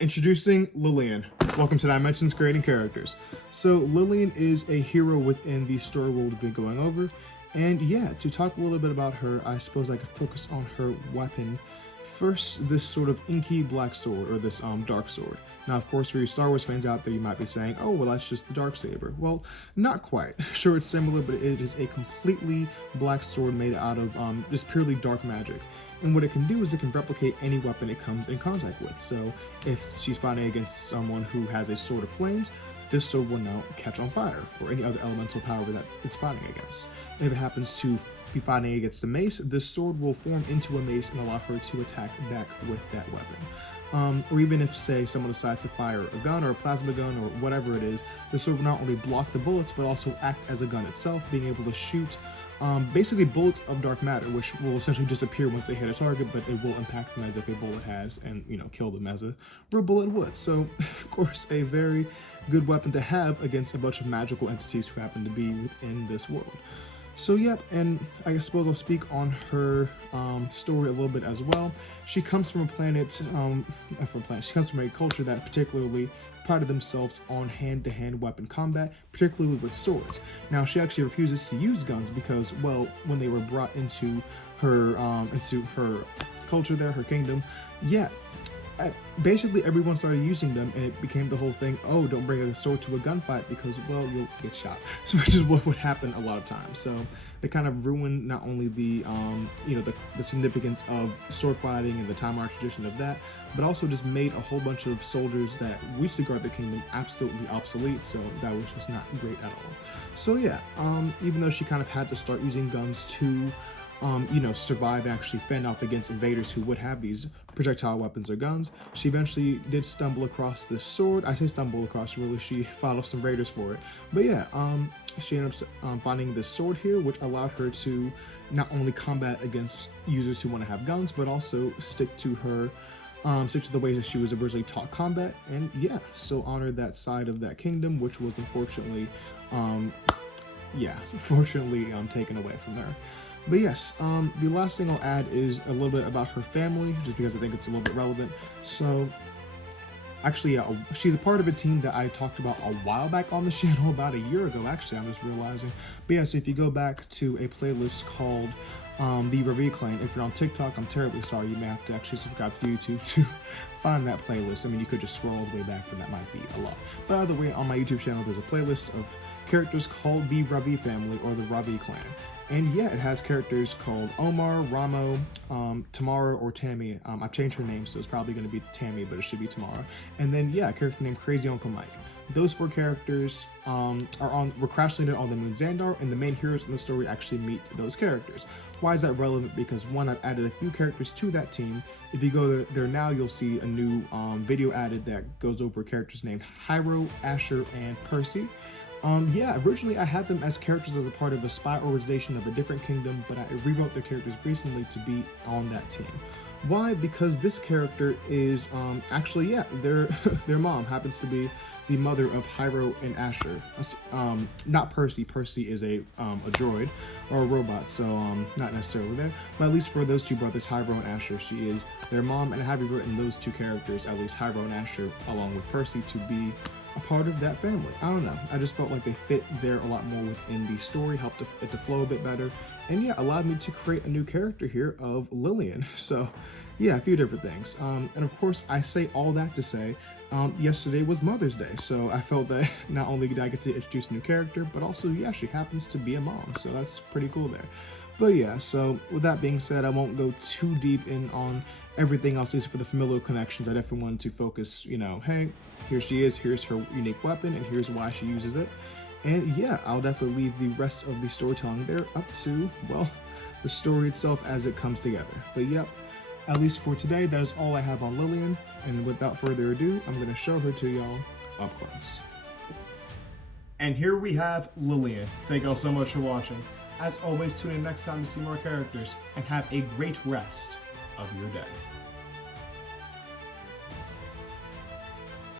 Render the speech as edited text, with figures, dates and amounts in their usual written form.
Introducing Lillian. Welcome to Dimensions Creating Characters. So Lillian is a hero within the story world we've been going over. And yeah, to talk a little bit about her, I suppose I could focus on her weapon. First, this sort of inky black sword, or this dark sword. Now, of course, for you Star Wars fans out there, you might be saying, oh, well, that's just the Darksaber. Well, not quite. Sure, it's similar, but it is a completely black sword made out of just purely dark magic. And what it can do is it can replicate any weapon it comes in contact with. So if she's fighting against someone who has a sword of flames, this sword will now catch on fire, or any other elemental power that it's fighting against. If it happens to be fighting against a mace, this sword will form into a mace and allow her to attack back with that weapon. Or even if, say, someone decides to fire a gun or a plasma gun or whatever it is, the sword will not only block the bullets, but also act as a gun itself, being able to shoot basically bullets of dark matter, which will essentially disappear once they hit a target, but it will impact them as if a bullet has, and, you know, kill them as a real bullet would. So, of course, a very good weapon to have against a bunch of magical entities who happen to be within this world. So yep, and I suppose I'll speak on her story a little bit as well. She comes from a planet, she comes from a culture that particularly prided themselves on hand-to-hand weapon combat, particularly with swords. Now, she actually refuses to use guns because, well, when they were brought into her culture there, her kingdom, yeah, basically everyone started using them, and it became the whole thing, oh, don't bring a sword to a gunfight because, well, you'll get shot. So which is what would happen a lot of times. So they kind of ruined not only the the significance of sword fighting and the time-honored tradition of that, but also just made a whole bunch of soldiers that used to guard the kingdom absolutely obsolete. So that was just not great at all. So yeah, even though she kind of had to start using guns to survive, actually fend off against invaders who would have these projectile weapons or guns, she eventually did stumble across this sword. I say stumble across, really, she fought off some raiders for it. But yeah, she ended up finding this sword here, which allowed her to not only combat against users who want to have guns, but also stick to the ways that she was originally taught combat, and yeah, still honor that side of that kingdom, which was unfortunately, taken away from her. But yes, the last thing I'll add is a little bit about her family, just because I think it's a little bit relevant. So, actually, yeah, she's a part of a team that I talked about a while back on the channel, about a year ago, actually, I'm just realizing. But yeah, so if you go back to a playlist called the Ravi Clan, if you're on TikTok, I'm terribly sorry, you may have to actually subscribe to YouTube to find that playlist. I mean, you could just scroll all the way back, but that might be a lot. But either way, on my YouTube channel, there's a playlist of characters called the Ravi family, or the Ravi Clan. And yeah, it has characters called Omar, Ramo, Tamara, or Tammy. I've changed her name, so it's probably going to be Tammy, but it should be Tamara. And then, yeah, a character named Crazy Uncle Mike. Those four characters were crash landed on the moon Xandar, and the main heroes in the story actually meet those characters. Why is that relevant? Because one, I've added a few characters to that team. If you go there now, you'll see a new video added that goes over characters named Hyro, Asher, and Percy. Yeah, originally I had them as characters as a part of a spy organization of a different kingdom, but I rewrote their characters recently to be on that team. Why? Because this character is, actually, yeah, their mom happens to be the mother of Hyro and Asher. Not Percy. Percy is a droid, or a robot, so, not necessarily there. But at least for those two brothers, Hyro and Asher, she is their mom, and I have rewritten those two characters, at least Hyro and Asher, along with Percy, to be a part of that family. I don't know, I just felt like they fit there a lot more within the story, helped it to flow a bit better, and yeah, allowed me to create a new character here of Lillian. So yeah, a few different things. And of course, I say all that to say, yesterday was Mother's Day, so I felt that not only did I get to introduce a new character, but also, yeah, she happens to be a mom, so that's pretty cool there. But yeah, so with that being said, I won't go too deep in on everything else, at least for the familial connections. I definitely wanted to focus, hey, here she is, here's her unique weapon, and here's why she uses it. And yeah, I'll definitely leave the rest of the storytelling there up to, well, the story itself as it comes together. But yep, at least for today, that is all I have on Lillian, and without further ado, I'm going to show her to y'all up close. And here we have Lillian. Thank y'all so much for watching. As always, tune in next time to see more characters, and have a great rest of your day.